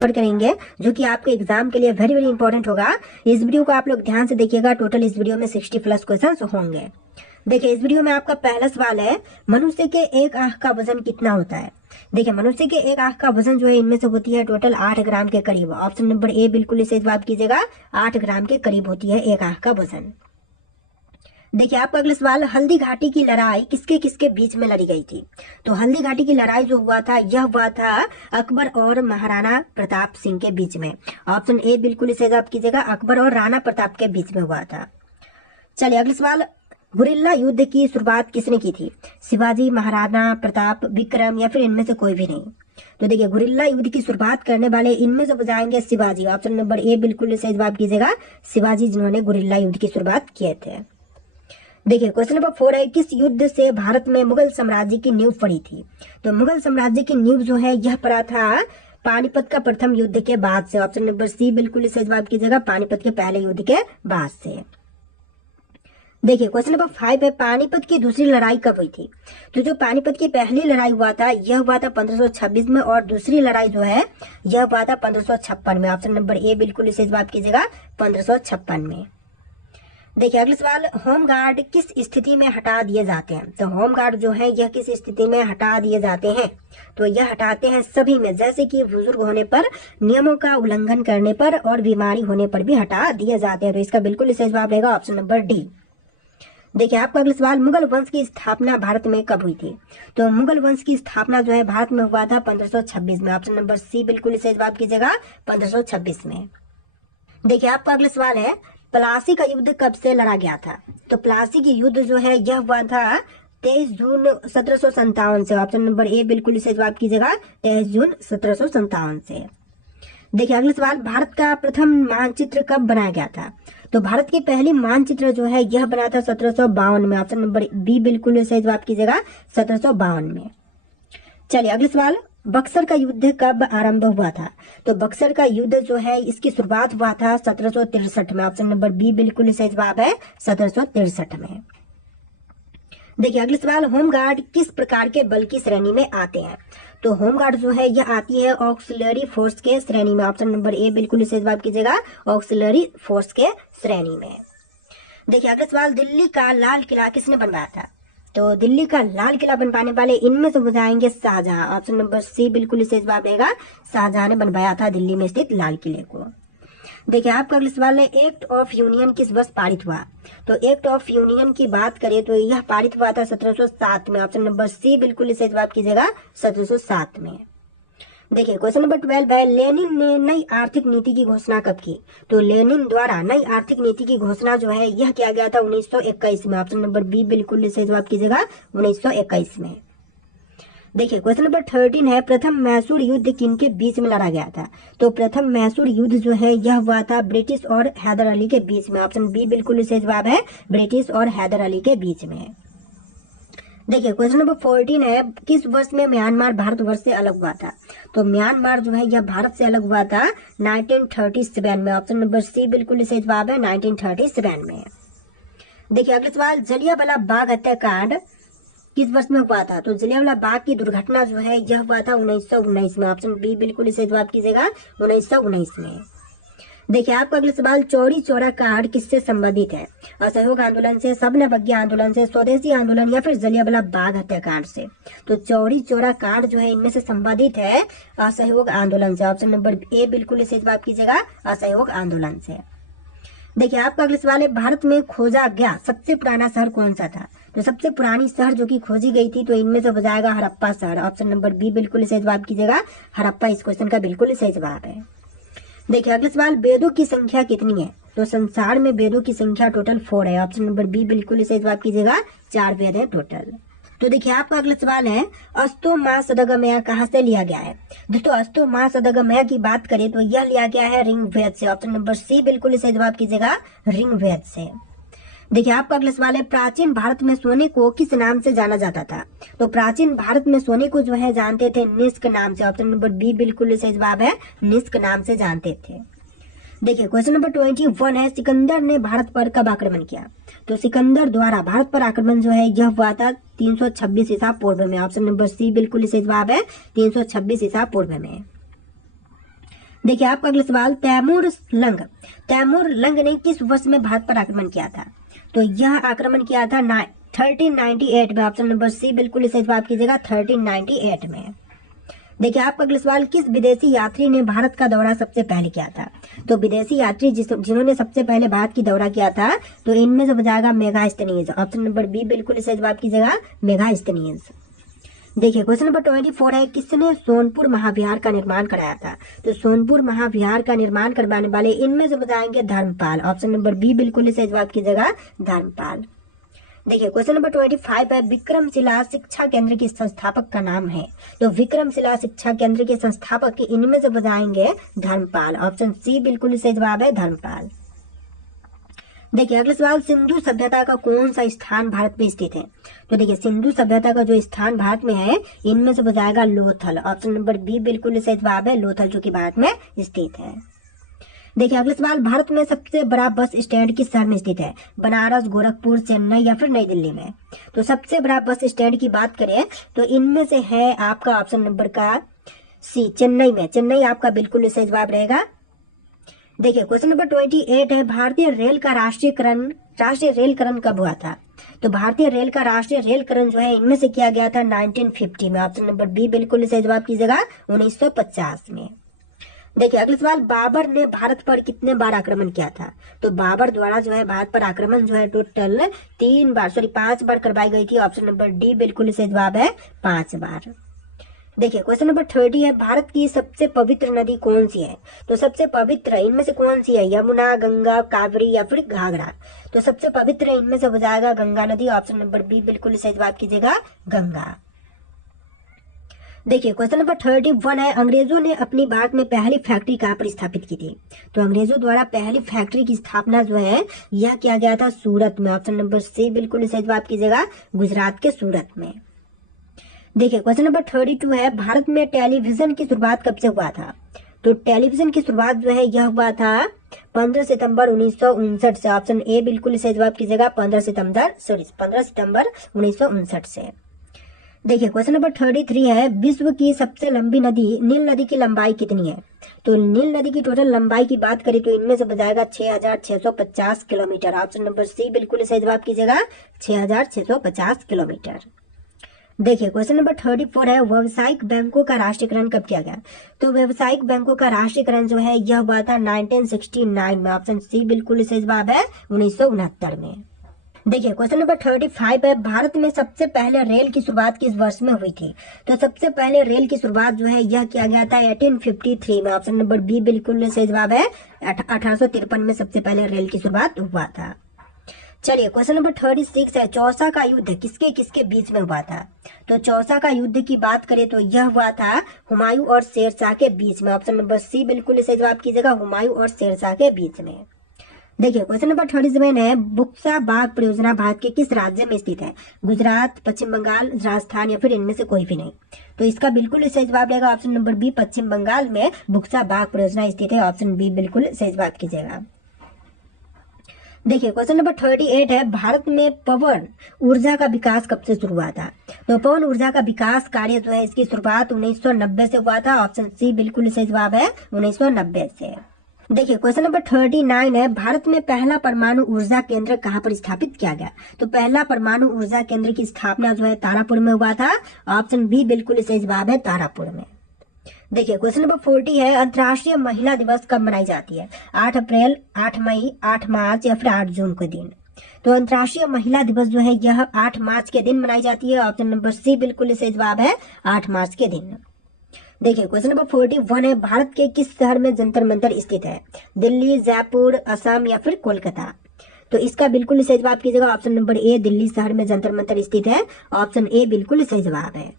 करेंगे जो कि आपके एग्जाम के लिए वेरी वेरी इंपॉर्टेंट होगा। इस वीडियो को आप लोग ध्यान से देखिएगा। टोटल इस वीडियो में 60+ क्वेश्चंस होंगे। देखिए, इस वीडियो में आपका पहला सवाल है, मनुष्य के एक आंख का वजन कितना होता है। देखिए, मनुष्य के एक आंख का वजन जो है इनमें से होती है टोटल 8 ग्राम के करीब। ऑप्शन नंबर ए बिल्कुल इसे जवाब कीजिएगा। 8 ग्राम के करीब होती है एक आंख का वजन। देखिए, आपका अगला सवाल, हल्दी घाटी की लड़ाई किसके किसके बीच में लड़ी गई थी। तो हल्दी घाटी की लड़ाई जो हुआ था यह हुआ था अकबर और महाराणा प्रताप सिंह के बीच में। ऑप्शन ए बिल्कुल इसे जवाब कीजिएगा। अकबर और राणा प्रताप के बीच में हुआ था। चलिए अगला सवाल, गुरिल्ला युद्ध की शुरुआत किसने की थी। शिवाजी, महाराणा प्रताप, विक्रम या फिर इनमें से कोई भी नहीं। तो देखिए, गुरिल्ला युद्ध की शुरुआत करने वाले इनमें से बजाएंगे शिवाजी। ऑप्शन नंबर ए बिल्कुल इसे जवाब कीजिएगा। शिवाजी जिन्होंने गुरिल्ला युद्ध की शुरुआत किए थे। देखिए, क्वेश्चन नंबर 4 है, किस युद्ध से भारत में मुगल साम्राज्य की नींव पड़ी थी। तो मुगल साम्राज्य की नींव जो है यह पड़ा था पानीपत का प्रथम युद्ध के बाद से। ऑप्शन नंबर सी बिल्कुल इसे जवाब कीजिएगा। पानीपत के पहले युद्ध के बाद से। देखिए, क्वेश्चन नंबर 5 है, पानीपत की दूसरी लड़ाई कब हुई थी। तो जो पानीपत की पहली लड़ाई हुआ था यह हुआ था 1526 में, और दूसरी लड़ाई जो है यह हुआ था 1556 में। ऑप्शन नंबर ए बिल्कुल इसे जवाब कीजिएगा। 1556 में। देखिए, अगला सवाल, होम गार्ड किस स्थिति में हटा दिए जाते हैं। तो होम गार्ड जो है यह किस स्थिति में हटा दिए जाते हैं। तो यह हटाते हैं सभी में, जैसे कि बुजुर्ग होने पर, नियमों का उल्लंघन करने पर और बीमारी होने पर भी हटा दिए जाते हैं। तो इसका बिल्कुल सही जवाब रहेगा ऑप्शन नंबर डी। देखिए, आपका अगला सवाल, मुगल वंश की स्थापना भारत में कब हुई थी। तो मुगल वंश की स्थापना जो है भारत में हुआ था 1526 में। ऑप्शन नंबर सी बिल्कुल सही जवाब कीजिएगा। 1526 में। देखिए, आपका अगला सवाल है, प्लासी का युद्ध कब से लड़ा गया था। तो प्लासी की युद्ध जो है यह हुआ था 23 जून 1757 से। ऑप्शन नंबर ए बिल्कुल इसे जवाब कीजिएगा। 23 जून 1757 से। देखिए, अगला सवाल, भारत का प्रथम मानचित्र कब बनाया गया था। तो भारत की पहली मानचित्र जो है यह बना था 1752 में। ऑप्शन नंबर बी बिल्कुल इसे जवाब कीजिएगा। 1752 में। चलिए अगला सवाल, बक्सर का युद्ध कब आरंभ हुआ था। तो बक्सर का युद्ध जो है इसकी शुरुआत हुआ था 1763 में। ऑप्शन नंबर बी बिल्कुल सही जवाब है। 1763 में। देखिए, अगला सवाल, होमगार्ड किस प्रकार के बल की श्रेणी में आते हैं। तो होमगार्ड जो है यह आती है ऑक्सिलरी फोर्स के श्रेणी में। ऑप्शन नंबर ए बिल्कुल सही जवाब कीजिएगा। ऑक्सिलरी फोर्स के श्रेणी में। देखिए, अगला सवाल, दिल्ली का लाल किला किसने बनवाया था। तो दिल्ली का लाल किला बनवाने वाले इनमें से बताएंगे शाहजहां। ऑप्शन नंबर सी बिल्कुल इसे जवाब रहेगा। शाहजहां ने बनवाया था दिल्ली में स्थित लाल किले को। देखिए, आपका अगला सवाल है, एक्ट ऑफ यूनियन किस वर्ष पारित हुआ। तो एक्ट ऑफ यूनियन की बात करें तो यह पारित हुआ था 1707 में। ऑप्शन नंबर सी बिल्कुल इसे जवाब कीजिएगा। 1707 में। देखिए, क्वेश्चन नंबर 12 है, लेनिन ने नई आर्थिक नीति की घोषणा कब की। तो लेनिन द्वारा नई आर्थिक नीति की घोषणा जो है यह किया गया था 1921 में। ऑप्शन नंबर बी बिल्कुल इसे जवाब कीजिएगा। 1921 में। देखिए, क्वेश्चन नंबर 13 है, प्रथम मैसूर युद्ध किनके बीच में लड़ा गया था। तो प्रथम मैसूर युद्ध जो है यह हुआ था ब्रिटिश और हैदर अली के बीच में। ऑप्शन बी बिल्कुल इसे जवाब है। ब्रिटिश और हैदर अली के बीच में। देखिए, क्वेश्चन नंबर 14 है, किस वर्ष में म्यांमार भारत वर्ष से अलग हुआ था। तो म्यांमार जो है यह भारत से अलग हुआ था 1937 में। ऑप्शन नंबर सी बिल्कुल इसे जवाब है। 1937 में। देखिए, अगला सवाल, जलियांवाला बाग हत्याकांड किस वर्ष में हुआ था। तो जलियांवाला बाग की दुर्घटना जो है यह हुआ था 1919 में। ऑप्शन बी बिल्कुल इसे जवाब कीजिएगा। 1919 में। देखिए, आपका अगला सवाल, चौरी चौरा कांड किससे संबंधित है। असहयोग आंदोलन से, सबने आंदोलन से, स्वदेशी आंदोलन या फिर जलियांवाला बाग हत्याकांड से। तो चौरी चौरा कांड जो है इनमें से संबंधित है असहयोग आंदोलन से। ऑप्शन नंबर ए बिल्कुल इसे जवाब कीजिएगा। असहयोग आंदोलन से। देखिए, आपका अगला सवाल है, भारत में खोजा गया सबसे पुराना शहर कौन सा था। तो सबसे पुरानी शहर जो कि खोजी गई थी तो इनमें से हो जाएगा हड़प्पा शहर। ऑप्शन नंबर बी बिल्कुल इसे जवाब कीजिएगा। हड़प्पा इस क्वेश्चन का बिल्कुल सही जवाब है। देखिए, अगला सवाल, वेदों की संख्या कितनी है। तो संसार में वेदों की संख्या टोटल 4 है। ऑप्शन नंबर बी बिल्कुल इसे जवाब कीजिएगा। 4 वेद है टोटल। तो देखिए, आपका अगला सवाल है, अस्तो मां सदगमया कहाँ से लिया गया है। दोस्तों, अस्तो मां सदगमया की बात करें तो यह लिया गया है ऋग्वेद से। ऑप्शन नंबर सी बिल्कुल इसे जवाब कीजिएगा। ऋग्वेद से। देखिए, आपका अगला सवाल है, प्राचीन भारत में सोने को किस नाम से जाना जाता था। तो प्राचीन भारत में सोने को जो है जानते थे निष्क नाम से। ऑप्शन नंबर बी बिल्कुल सही जवाब है। निष्क नाम से जानते थे। देखिए, क्वेश्चन नंबर 21 है, सिकंदर ने भारत पर कब आक्रमण किया। तो सिकंदर द्वारा भारत पर आक्रमण जो है यह हुआ था 326 ईसा पूर्व में। ऑप्शन नंबर सी बिल्कुल सही जवाब है। 326 ईसा पूर्व में। देखिए आपका अगला सवाल, तैमूर लंग ने किस वर्ष में भारत पर आक्रमण किया था? तो यह आक्रमण किया था 1398 में। ऑप्शन नंबर सी बिल्कुल सही जवाब कीजिएगा, 1398 में। देखिए आपका अगला सवाल, किस विदेशी यात्री ने भारत का दौरा सबसे पहले किया था? तो विदेशी यात्री जिन्होंने सबसे पहले भारत की दौरा किया था, तो इनमें से बजाएगा मेगास्थनीज। ऑप्शन नंबर बी बिल्कुल सही जवाब कीजिएगा, मेगास्थनीज। देखिए क्वेश्चन नंबर 24 है, किसने सोनपुर महाविहार का निर्माण कराया था? तो सोनपुर महाविहार का निर्माण करवाने वाले इनमें से बताएंगे धर्मपाल। ऑप्शन नंबर बी बिल्कुल सही जवाब कीजिएगा, धर्मपाल। देखिए क्वेश्चन नंबर 25 है, विक्रमशिला शिक्षा केंद्र की संस्थापक का नाम है? तो विक्रमशिला शिक्षा केंद्र के संस्थापक इनमें से बताएंगे धर्मपाल। ऑप्शन सी बिल्कुल सही जवाब है, धर्मपाल। देखिए अगला सवाल, सिंधु सभ्यता का कौन सा स्थान भारत में स्थित है? तो देखिए सिंधु सभ्यता का जो स्थान भारत में है, इनमें से बताएगा लोथल। ऑप्शन नंबर बी बिल्कुल सही जवाब है, लोथल, जो कि भारत में स्थित है। देखिए अगला सवाल, भारत में सबसे बड़ा बस स्टैंड किस शहर में स्थित है? बनारस, गोरखपुर, चेन्नई या फिर नई दिल्ली में? तो सबसे बड़ा बस स्टैंड की बात करें तो इनमें से है आपका ऑप्शन नंबर का सी, चेन्नई में। चेन्नई आपका बिल्कुल सही जवाब रहेगा। देखिए क्वेश्चन नंबर 28 है, भारतीय रेल का राष्ट्रीय रेलकरण कब हुआ था? तो भारतीय रेल का राष्ट्रीय रेलकरण जो है इनमें से किया गया था 1950 में। ऑप्शन नंबर बी बिल्कुल सही जवाब कीजिएगा, 1950 में। देखिए अगला सवाल, बाबर ने भारत पर कितने बार आक्रमण किया था? तो बाबर द्वारा जो है भारत पर आक्रमण जो है टोटल 5 बार करवाई गई थी। ऑप्शन नंबर डी बिल्कुल सही जवाब है, 5 बार। देखिए क्वेश्चन नंबर 30 है, भारत की सबसे पवित्र नदी कौन सी है? तो सबसे पवित्र इनमें से कौन सी है? यमुना, गंगा, कावेरी या फिर घाघरा? तो सबसे पवित्र इनमें से हो जाएगा गंगा नदी। ऑप्शन नंबर बी बिल्कुल सही जवाब कीजिएगा, गंगा। देखिए क्वेश्चन नंबर 31 है, अंग्रेजों ने अपनी भारत में पहली फैक्ट्री कहाँ पर स्थापित की थी? तो अंग्रेजों द्वारा पहली फैक्ट्री की स्थापना जो है यह किया गया था सूरत में। ऑप्शन नंबर सी बिल्कुल सही जवाब कीजिएगा, गुजरात के सूरत में। देखिए क्वेश्चन नंबर 32 है, भारत में टेलीविजन की शुरुआत कब से हुआ था? तो टेलीविजन की शुरुआत जो है यह हुआ था 15 सितंबर 1959 से। ऑप्शन ए बिल्कुल सही जवाब कीजिएगा, 15 सितंबर 1959 से। देखिए क्वेश्चन नंबर 33 है, विश्व की सबसे लंबी नदी नील नदी की लंबाई कितनी है? तो नील नदी की टोटल लंबाई की बात करें तो इनमें से बताएगा 6650 किलोमीटर। ऑप्शन नंबर सी बिल्कुल सही जवाब कीजिएगा, 6650 किलोमीटर। देखिए क्वेश्चन नंबर 34 है, व्यावसायिक बैंकों का राष्ट्रीयकरण कब किया गया? तो व्यावसायिक बैंकों का राष्ट्रीयकरण जो है यह हुआ था 1969 में। ऑप्शन सी बिल्कुल सही जवाब है, 1969 में। देखिए क्वेश्चन नंबर 35 है, भारत में सबसे पहले रेल की शुरुआत किस वर्ष में हुई थी? तो सबसे पहले रेल की शुरुआत जो है यह किया गया था 1853 में। ऑप्शन नंबर बी बिल्कुल सही जवाब है, 1853 में सबसे पहले रेल की शुरुआत हुआ था। चलिए क्वेश्चन नंबर 36 है, चौसा का युद्ध किसके किसके बीच में हुआ था? तो चौसा का युद्ध की बात करें तो यह हुआ था हुमायूं और शेरशाह के बीच में। ऑप्शन नंबर सी बिल्कुल सही जवाब कीजिएगा, हुमायूं और शेरशाह के बीच में। देखिए क्वेश्चन नंबर 37 है, बुक्सा बाग परियोजना भारत के किस राज्य में स्थित है? गुजरात, पश्चिम बंगाल, राजस्थान या फिर इनमें से कोई भी नहीं? तो इसका बिल्कुल सही जवाब रहेगा ऑप्शन नंबर बी, पश्चिम बंगाल में बुक्सा बाग परियोजना स्थित है। ऑप्शन बी बिल्कुल सही जवाब कीजिएगा। देखिए क्वेश्चन नंबर 38 है, भारत में पवन ऊर्जा का विकास कब से शुरू हुआ था? तो पवन ऊर्जा का विकास कार्य जो है इसकी शुरुआत 1990 से हुआ था। ऑप्शन सी बिल्कुल सही जवाब है, 1990 से। देखिए क्वेश्चन नंबर 39 है, भारत में पहला परमाणु ऊर्जा केंद्र कहाँ पर स्थापित किया गया? तो पहला परमाणु ऊर्जा केंद्र की स्थापना जो है तारापुर में हुआ था। ऑप्शन बी बिल्कुल सही जवाब है, तारापुर में। देखिए क्वेश्चन नंबर 40 है, अंतर्राष्ट्रीय महिला दिवस कब मनाई जाती है? 8 अप्रैल, 8 मई, 8 मार्च या फिर 8 जून के दिन? तो अंतर्राष्ट्रीय महिला दिवस जो है यह 8 मार्च के दिन मनाई जाती है। ऑप्शन नंबर सी बिल्कुल सही जवाब है, 8 मार्च के दिन। देखिए क्वेश्चन नंबर 41 है, भारत के किस शहर में जंतर मंतर स्थित है? दिल्ली, जयपुर, असम या फिर कोलकाता? तो इसका बिल्कुल सही जवाब कीजिएगा, ऑप्शन नंबर ए, दिल्ली शहर में जंतर मंतर स्थित है। ऑप्शन ए बिल्कुल सही जवाब है।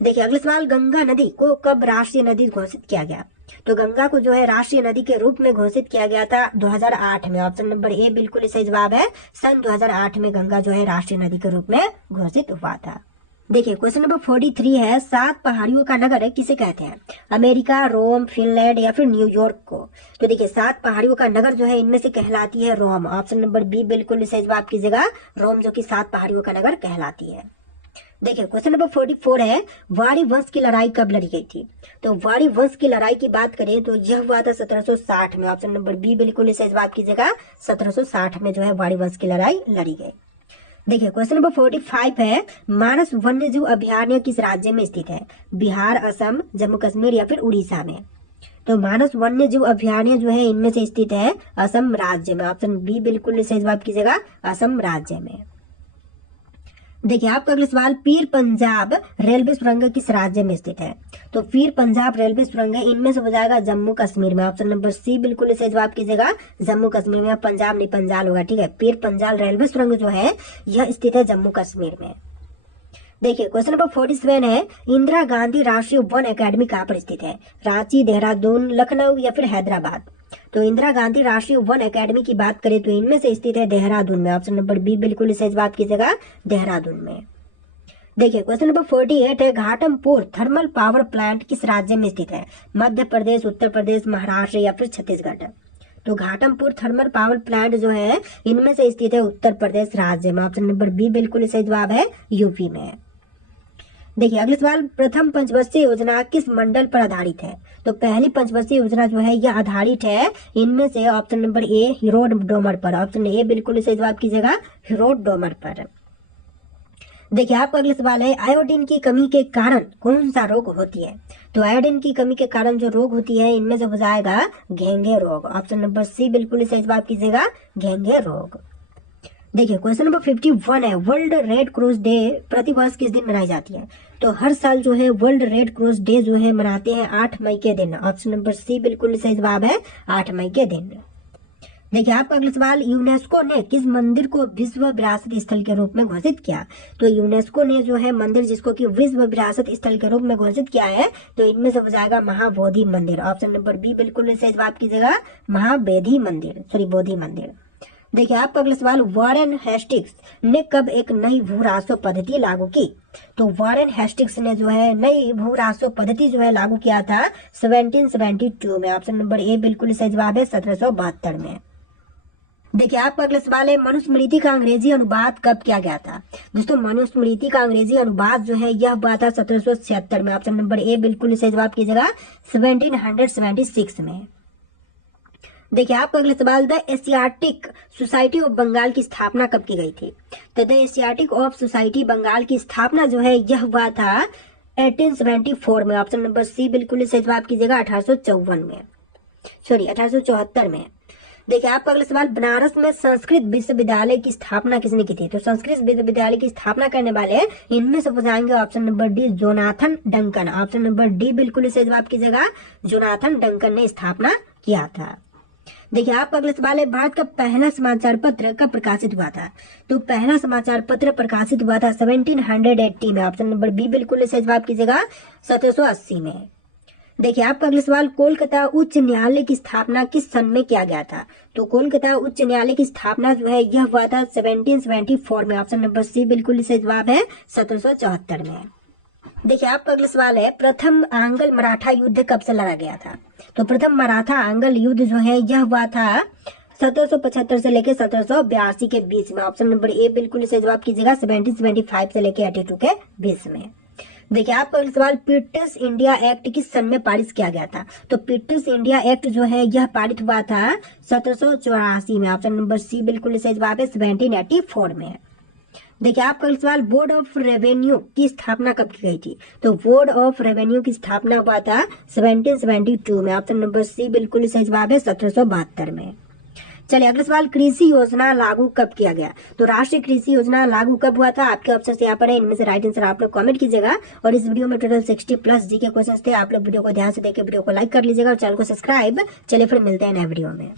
देखिए अगला सवाल, गंगा नदी को कब राष्ट्रीय नदी घोषित किया गया? तो गंगा को जो है राष्ट्रीय नदी के रूप में घोषित किया गया था 2008 में। ऑप्शन नंबर ए बिल्कुल सही जवाब है, सन 2008 में गंगा जो है राष्ट्रीय नदी के रूप में घोषित हुआ था। देखिए क्वेश्चन नंबर 43 है, 7 पहाड़ियों का नगर किसे कहते हैं? अमेरिका, रोम, फिनलैंड या फिर न्यूयॉर्क को? तो देखिए 7 पहाड़ियों का नगर जो है इनमें से कहलाती है रोम। ऑप्शन नंबर बी बिल्कुल सही जवाब कीजिएगा, रोम, जो कि 7 पहाड़ियों का नगर कहलाती है। देखिए क्वेश्चन नंबर 44 है, वाड़ी वंश की लड़ाई कब लड़ी गई थी? तो वाड़ी वंश की लड़ाई की बात करें तो यह हुआ था 1760 में। ऑप्शन नंबर बी बिल्कुल सही जवाब कीजिएगा। 1760 में जो है वाड़ी वंश की लड़ाई लड़ी गई। देखिए क्वेश्चन नंबर 45 है, मानस वन्यजीव अभयारण्य किस राज्य में स्थित है? बिहार, असम, जम्मू कश्मीर या फिर उड़ीसा में? तो मानस वन्यजीव अभयारण्य जो है इनमें से स्थित है असम राज्य में। ऑप्शन बी बिल्कुल सही जवाब कीजिएगा, असम राज्य में। देखिए आपका अगला सवाल, पीर पंजाब रेलवे सुरंग किस राज्य में स्थित है? तो पीर पंजाब रेलवे सुरंग इनमें से हो जाएगा जम्मू कश्मीर में। ऑप्शन नंबर सी बिल्कुल सही जवाब कीजिएगा, जम्मू कश्मीर में। पंजाब नहीं पंजाल होगा, ठीक है। पीर पंजाल रेलवे सुरंग जो है यह स्थित है जम्मू कश्मीर में। देखिए क्वेश्चन नंबर 47 है, इंदिरा गांधी राष्ट्रीय वन एकेडमी कहाँ पर स्थित है? रांची, देहरादून, लखनऊ या फिर हैदराबाद? तो इंदिरा गांधी राष्ट्रीय वन एकेडमी की बात करें तो इनमें से स्थित है देहरादून में। ऑप्शन नंबर बी बिल्कुल सही जवाब कीजिएगा, देहरादून में। देखिए क्वेश्चन नंबर 48 है, घाटमपुर थर्मल पावर प्लांट किस राज्य में स्थित है? मध्य प्रदेश, उत्तर प्रदेश, महाराष्ट्र या फिर छत्तीसगढ़? तो घाटमपुर थर्मल पावर प्लांट जो है इनमें से स्थित है उत्तर प्रदेश राज्य में। ऑप्शन नंबर बी बिल्कुल सही जवाब है, यूपी में। देखिए अगला सवाल, प्रथम पंचवर्षीय योजना किस मंडल पर आधारित है? तो पहली पंचवर्षीय योजना जो है यह आधारित है इनमें से ऑप्शन नंबर ए हिरोड डोमर पर। ऑप्शन ए बिल्कुल सही जवाब कीजिएगा, हिरोड डोमर पर। देखिए आपका अगला सवाल है, आयोडीन की कमी के कारण कौन सा रोग होती है? तो आयोडीन की कमी के कारण जो रोग होती है इनमें से हो जाएगा घेंघे रोग। ऑप्शन नंबर सी बिल्कुल सही जवाब कीजिएगा, घेंघे रोग। देखिए क्वेश्चन नंबर 51 है, वर्ल्ड रेड क्रॉस डे प्रतिवर्ष किस दिन मनाई जाती है? तो हर साल जो है वर्ल्ड रेड क्रॉस डे जो है मनाते हैं 8 मई के दिन। ऑप्शन नंबर सी बिल्कुल सही जवाब है, 8 मई के दिन। देखिए आपका अगला सवाल, यूनेस्को ने किस मंदिर को विश्व विरासत स्थल के रूप में घोषित किया? तो यूनेस्को ने जो है मंदिर जिसको कि विश्व विरासत स्थल के रूप में घोषित किया है तो इनमें से हो जाएगा महाबोधि मंदिर। ऑप्शन नंबर बी बिल्कुल सही जवाब कीजिएगा, महाबोधि मंदिर, सॉरी बोधि मंदिर। देखिए आपका अगला सवाल, वॉरेन हेस्टिंग्स ने कब एक नई भू राजस्व पद्धति लागू की? तो वॉरेन हेस्टिंग्स ने जो है नई भू राजस्व पद्धति जो है लागू किया था 1772 में। ऑप्शन नंबर ए बिल्कुल सही जवाब है, 1772 में। देखिए आपका अगला सवाल है, मनुस्मृति का अंग्रेजी अनुवाद कब किया गया था? दोस्तों मनुस्मृति का अंग्रेजी अनुवाद जो है यह हुआ था 1776 में। ऑप्शन नंबर ए बिल्कुल सही जवाब कीजिएगा, 1776 में। देखिए आपका अगला सवाल, the Asiatic Society of Bengal की स्थापना कब की गई थी? तो the Asiatic of Society Bengal की स्थापना जो है यह हुआ था 1874 में। ऑप्शन नंबर सी बिल्कुल सही जवाब कीजिएगा, 1854 में, सॉरी 1874 में। देखिए आपका अगला सवाल, बनारस में संस्कृत विश्वविद्यालय की स्थापना किसने की थी? तो संस्कृत विश्वविद्यालय की स्थापना करने वाले इनमें से हो जाएंगे option number D Jonathan Duncan. Option number D बिल्कुल सही जवाब कीजिएगा, जोनाथन डंकन ने स्थापना किया था। देखिए आपका अगला सवाल है, भारत का पहला समाचार पत्र कब प्रकाशित हुआ था? तो पहला समाचार पत्र प्रकाशित हुआ था 1780 में। ऑप्शन नंबर बी बिल्कुल सही जवाब कीजिएगा, 1780 में। देखिए आपका अगला सवाल, कोलकाता उच्च न्यायालय की स्थापना किस सन में किया गया था? तो कोलकाता उच्च न्यायालय की स्थापना जो है यह हुआ था 1774 में। ऑप्शन नंबर सी बिल्कुल सही जवाब है, 1774 में। देखिए आपका अगला सवाल है, प्रथम आंग्ल मराठा युद्ध कब से लड़ा गया था? तो प्रथम मराठा आंग्ल युद्ध जो है यह हुआ था 1775 से लेकर 1782 के बीच में। ऑप्शन नंबर ए बिल्कुल सही जवाब कीजिएगा, 1775 से लेकर 82 के बीच में। देखिए आपका अगला सवाल, ब्रिटिश इंडिया एक्ट किस सन में पारित किया गया था? तो ब्रिटिश इंडिया एक्ट जो है यह पारित हुआ था 1784 में। ऑप्शन नंबर सी बिल्कुल सही जवाब है, 1784 में। देखिए आपका अगला सवाल, बोर्ड ऑफ रेवेन्यू की स्थापना कब की गई थी? तो बोर्ड ऑफ रेवेन्यू की स्थापना हुआ था 1772 में। ऑप्शन नंबर सी बिल्कुल सही जवाब है, 1772 में। चलिए अगला सवाल, कृषि योजना लागू कब किया गया? तो राष्ट्रीय कृषि योजना लागू कब हुआ था? आपके ऑप्शन यहाँ पर है, इनमें से राइट आंसर आप लोग कमेंट कीजिएगा। और इस वीडियो में टोटल 60+ जी के क्वेश्चन थे। आप लोग वीडियो को ध्यान से देखिए, वीडियो को लाइक कर लीजिएगा और चैनल को सब्सक्राइब। चलिए फिर मिलते हैं नए वीडियो में।